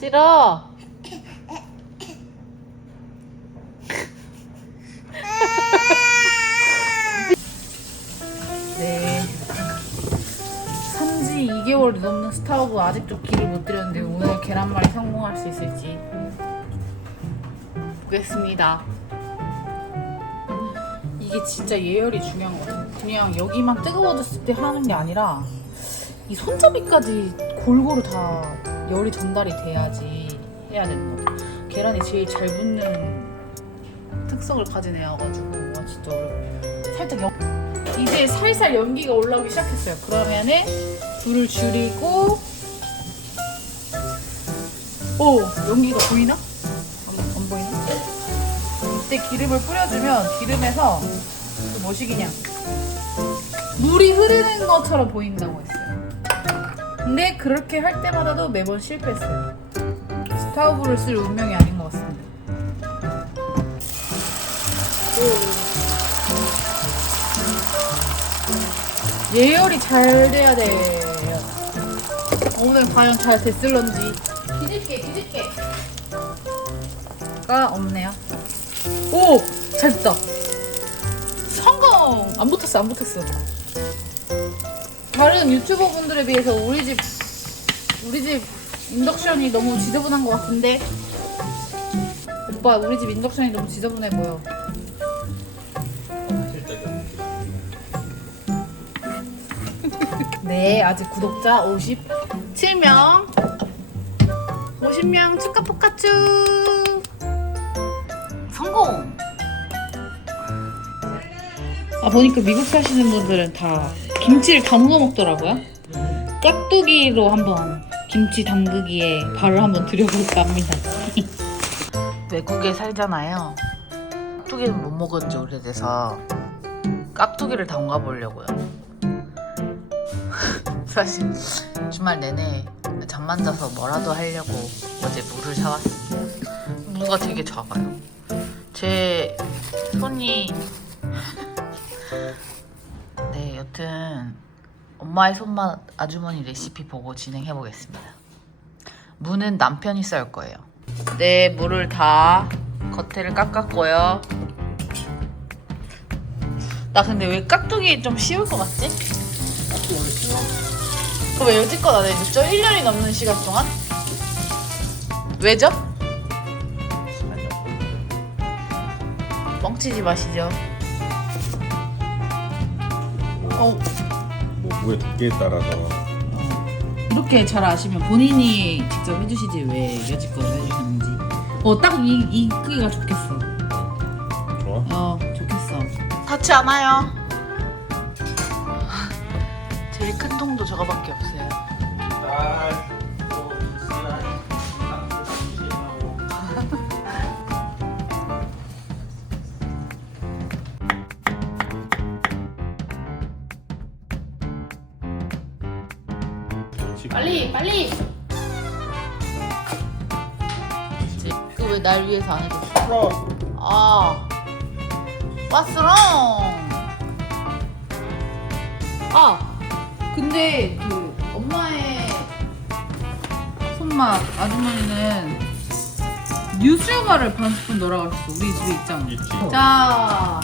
싫어. 네. 산지 2개월이 넘는 스타우브 아직도 길을 못 들였는데 오늘 계란말이 성공할 수 있을지 보겠습니다. 이게 진짜 예열이 중요한 것 같아요. 그냥 여기만 뜨거워졌을 때 하는 게 아니라 이 손잡이까지 골고루 다 열이 전달이 돼야지 해야 되는 거죠. 계란이 제일 잘 붙는 특성을 가진 애여가지고 와 진짜 어려워요. 살짝 연... 이제 살살 연기가 올라오기 시작했어요. 그러면은 불을 줄이고 오 연기가 보이나? 안, 안 보이나? 이때 기름을 뿌려주면 기름에서 그 뭐시기냐 물이 흐르는 것처럼 보인다고 했어요. 근데 그렇게 할 때마다도 매번 실패했어요. 스타우브를 쓸 운명이 아닌 것 같습니다. 예열이 잘 돼야 돼요. 오늘 과연 잘 됐을런지. 뒤집게, 뒤집게. 가 없네요. 오! 잘 됐다. 성공! 안 붙었어, 안 붙었어. 다른 유튜버 분들에 비해서 우리 집, 우리 집 인덕션이 너무 지저분한 것 같은데? 오빠, 우리 집 인덕션이 너무 지저분해 보여. 네, 아직 구독자 57명. 50명 축하 포카츄. 성공. 아 보니까 미국 사시는 분들은 다 김치를 담궈 먹더라고요. 깍두기로 한번 김치 담그기에 발을 한번 들여볼까 합니다. 외국에 살잖아요. 깍두기는 못 먹은 지 오래돼서 깍두기를 담가 보려고요. 사실 주말 내내 잠만 자서 뭐라도 하려고 어제 물을 사왔습니다. 무가 되게 작아요. 제 손이 네 여튼 엄마의 손맛 아주머니 레시피 보고 진행해 보겠습니다. 무는 남편이 썰 거예요. 네 물을 다 겉에를 깎았고요. 나 근데 왜 깍두기 좀 쉬울 것 같지? 그럼 왜 여지껏 안 해줬죠? 1년이 넘는 시간 동안? 왜죠? 뻥치지 마시죠. 어, 뭐 무의 두께에 따라서 이렇게 잘 아시면 본인이 직접 해주시지 왜 여지껏 해주셨는지. 어, 딱 이, 이 크기가 좋겠어. 좋아? 어, 좋겠어. 닿지 않아요. 제일 큰 통도 저거밖에 없어요. 빨 빨리! 그 왜 날 위해서 안 해줬어? 아, 왔스롱. 아, 근데 그 엄마의 손맛 아주머니는 뉴슈가를 반 스푼 넣으라고 했어. 우리 집에 있잖아. 있지. 자,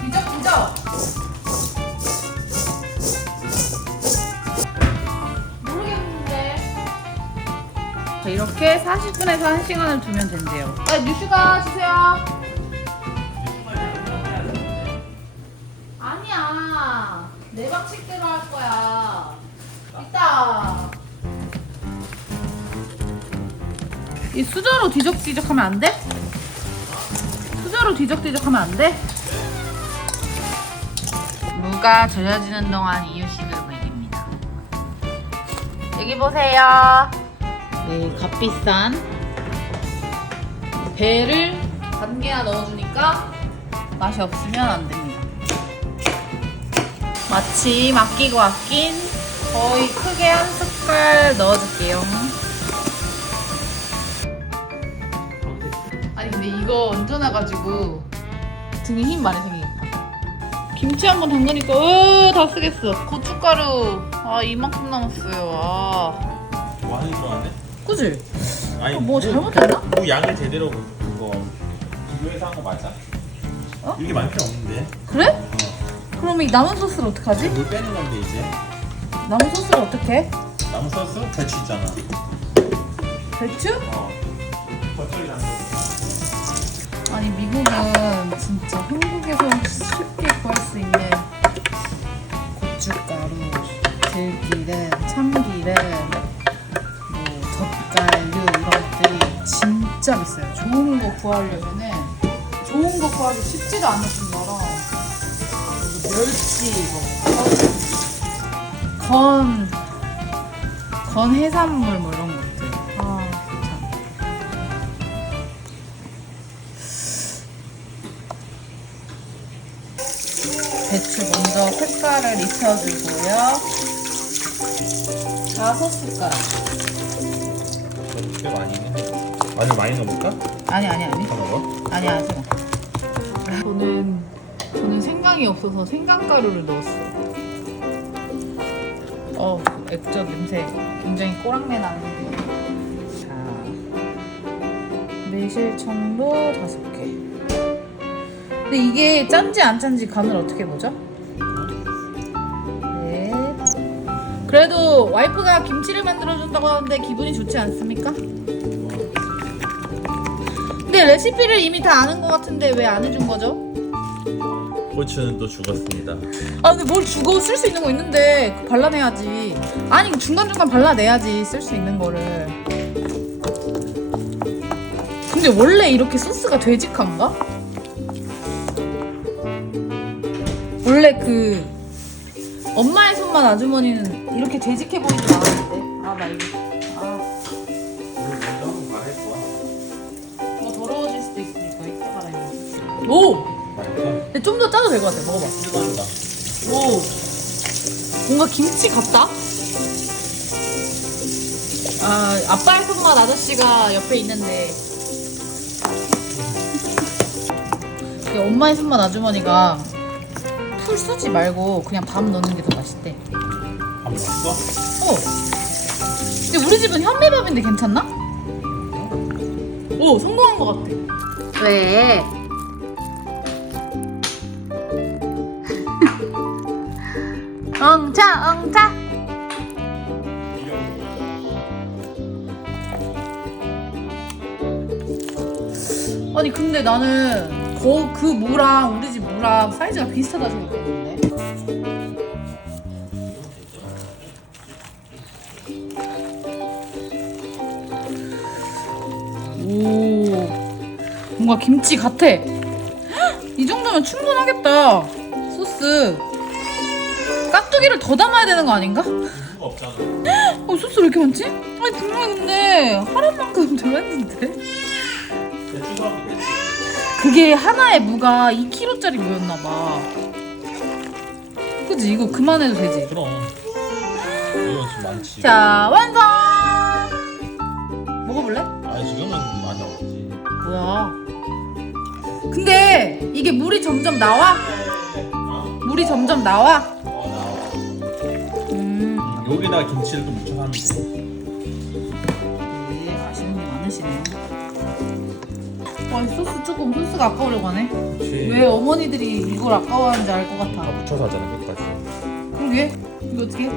뒤적 뒤적. 이렇게 40분에서 1시간을 두면 된대요. 아, 뉴슈가 주세요. 아니야. 내 방식대로 할 거야. 이따. 이 수저로 뒤적뒤적 하면 안 돼? 수저로 뒤적뒤적 하면 안 돼? 무가 절여지는 동안 이유식을 먹입니다. 여기 보세요. 네, 값비싼 배를 반 개나 넣어주니까 맛이 없으면 안 됩니다. 마침 아끼고 아낀 거의 크게 한 숟갈 넣어줄게요. 아니 근데 이거 얹어놔가지고 등에 힘 많이 생기겠다. 김치 한 번 담그니까 으다 쓰겠어. 고춧가루 아 이만큼 남았어요. 아 많이 좋아하네? 그지? 아니 뭐 잘못됐나? 뭐 양을 제대로 그거 비교해서 한 거 맞아? 어? 이렇게 많이 필요 없는데 그래? 그럼 이 남은 소스를 어떡하지? 물 빼는 건데 이제 남은 소스를 어떻게? 나무 소스 배추 있잖아 배추? 어난 아니 미국은 진짜 한국에서 쉽게 구할 수 있는 고춧가루, 들기름, 참기름, 진짜 비싸요. 좋은 거 구하려면은 좋은 거 구하기 쉽지가 않을 뿐더러 멸치 이거 건, 건 해산물 뭐 이런 것들. 아 참. 배추 먼저 색깔을 입혀주고요. 다섯 숟가락. 꽤 많이 있네 아니 많이 넣어볼까? 아니 아니 아니. 더 넣어? 아니 하지 마. 저는 저는 생강이 없어서 생강가루를 넣었어. 어 액젓 냄새 굉장히 꼬랑내 나는데. 자 매실 청도 다섯 개. 근데 이게 짠지 안 짠지 간을 어떻게 보죠? 네. 그래도 와이프가 김치를 만들어준다고 하는데 기분이 좋지 않습니까? 근데 레시피를 이미 다 아는 것 같은데 왜 안 해준 거죠? 고추는 또 죽었습니다. 아 근데 뭘 주고 쓸 수 있는 거 있는데 그거 발라내야지. 아니 중간중간 발라내야지 쓸 수 있는 거를. 근데 원래 이렇게 소스가 되직한가? 원래 그 엄마의 손맛 아주머니는 이렇게 되직해 보이지 않았는데 아 좀 더 짜도 될 것 같아 먹어봐 뜨거운다 오 뭔가 김치 같다? 아 아빠의 손맛 아저씨가 옆에 있는데 그 엄마의 손맛 아주머니가 풀 쓰지 말고 그냥 밥 넣는 게 더 맛있대 밥 먹었어? 어 근데 우리 집은 현미밥인데 괜찮나? 오 성공한 것 같아 왜? 엉차 아니 근데 나는 거, 그 무랑 우리 집 무랑 사이즈가 비슷하다 생각했는데. 오. 뭔가 김치 같아. 헉, 이 정도면 충분하겠다. 소스 깍두기를 더 담아야 되는 거 아닌가? 이유가 없잖아 어 소스 왜 이렇게 많지? 아니 분명히 근데 하란 만큼 들어있는데 되지 그게 하나의 무가 2kg짜리 무였나봐. 그지? 이거 그만해도 되지? 그럼 이건 좀 많지 자, 완성! 먹어볼래? 아니 지금은 많이 없지 뭐야. 근데 이게 물이 점점 나와? 어? 물이 점점 나와? 여기다가 김치를 또 묻혀서 하면 돼 네, 아시는 분 많으시네요. 와, 이 소스 조금 소스가 아까우려고 하네. 그렇지 왜 어머니들이 이걸 아까워하는지 알 것 다 같아. 묻혀서 하잖아 끝까지 그러게? 이거 어떻게 해?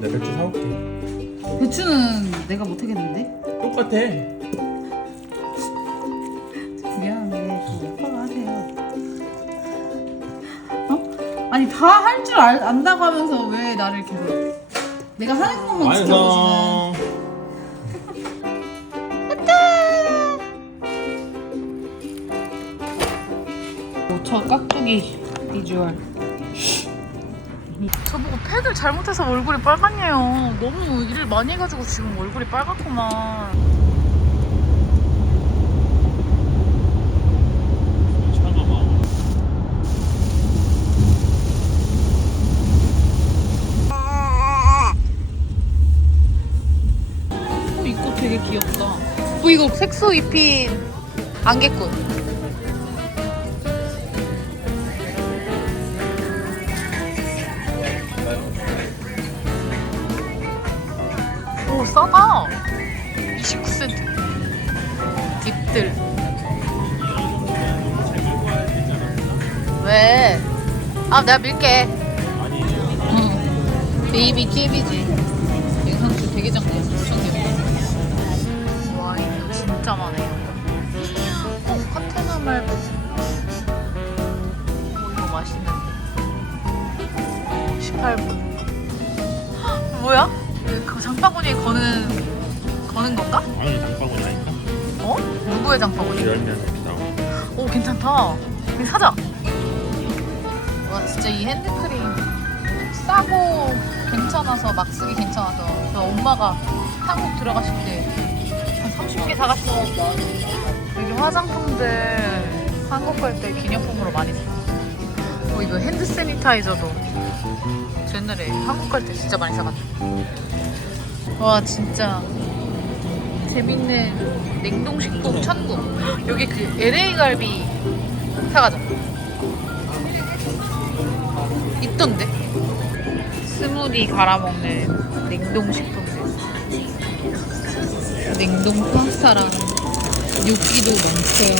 내 배추 사올게 배추는 내가 못하겠는데? 똑같아 미안한데 좀 오빠가 하세요. 어? 아니 다 할 줄 안다고 하면서 왜 나를 계속 내가 하는 것만 지켜보시는 완성 저 깍두기 비주얼. 저보고 팩을 잘못해서 얼굴이 빨갛네요. 너무 일을 많이 해가지고 지금 얼굴이 빨갛구만 이거 색소 입힌 안개꽃 오 싸다 29센트. 딥들. 왜? 아, 내가 밀게. 응. 베이비 캡이지. 영상수 되게 작네. 카테나 말고. 오, 이거 맛있는데. 어, 18분. 뭐야? 그 장바구니에 거는, 거는 건가? 아니 장바구니라니까 어? 누구의 장바구니? 열면 이렇게 나와 오 괜찮다. 이거 사자. 와 진짜 이 핸드크림 싸고 괜찮아서 막 쓰기 괜찮아서 그 엄마가 한국 들어가실 때 한 30개 사갔어. 여기 화장품들 한국 갈 때 기념품으로 많이 사. 어 이거 핸드 세니타이저도 저 옛날에 한국 갈 때 진짜 많이 사가지고. 와 진짜 재밌는 냉동식품 천국. 여기 그 LA 갈비 사가자. 있던데? 스무디 갈아 먹는 냉동식품들. 냉동 파스타랑 육기도 많고요.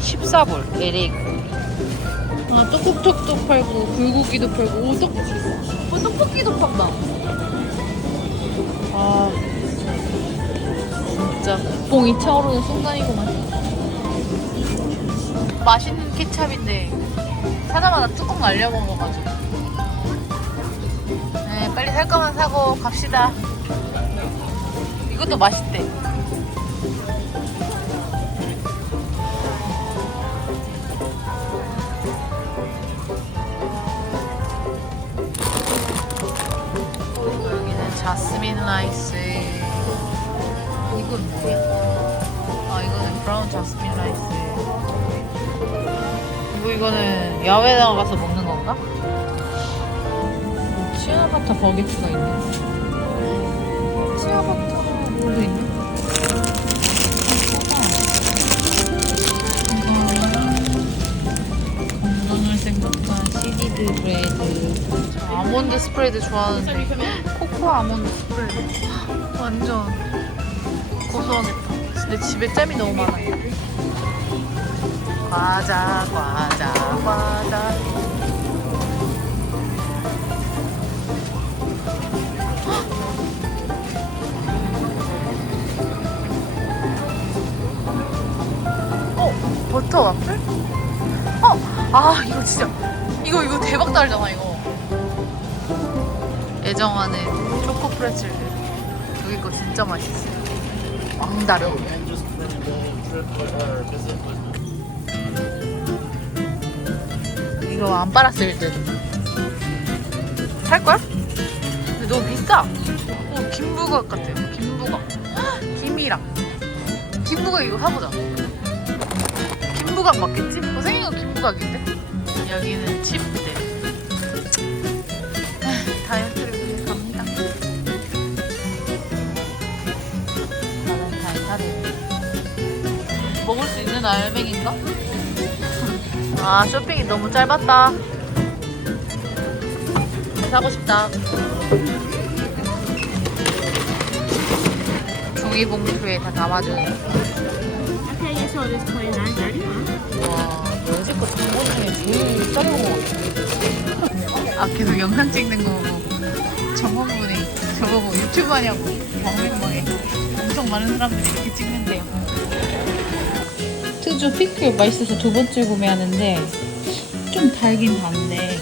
14불 LA 갈비. 아 떡국떡도 팔고 불고기도 팔고 오 떡볶이. 어 떡볶이도 판다. 아 진짜 뽕이 차오르는 순간이구만. 맛있는 케찹인데 사자마자 뚜껑 날려 먹어가지고. 네, 빨리 살 거면 사고 갑시다. 이것도 맛있대. 그리고 여기는 자스민 라이스. 이건 뭐야? 아 이거는 브라운 자스민 라이스. 이거 이거는 야외 나가서 먹는 건가? 치아바타 버게트가 있네. 치아바타 건강을 생각한 시디드 브레드. 저 아몬드 스프레드 좋아하는데 코코아 아몬드 스프레드 완전 고소하겠다. 근데 집에 잼이 너무 많아요. 과자 과자 과자 아 이거 진짜 이거 이거 대박 달잖아 이거 애정하는 초코 프레첼 여기 거 진짜 맛있어 왕다르 이거 안 빨았을 듯. 살 거야? 근데 너무 비싸. 어, 김부각 같아요. 김부각. 헉, 김이랑. 김부각 이거 사보자. 김부각 맞겠지? 어, 생긴 거 김부각인데? 여기는 칩들. 아, 다이어트를 위해 갑니다. 나는 달달해. 먹을 수 있는 알맹인가? 아 쇼핑이 너무 짧았다 사고 싶다 종이봉투에 다 담아주는 여지껏 장본 중에 제일 짧은 것 같아 아 계속 영상 찍는 거 보고 점원분이 저보고 유튜브 하냐고 방송망에 엄청 많은 사람들이 이렇게 찍는데요. 트주 피클 맛있어서 두 번째 구매하는데 좀 달긴 단데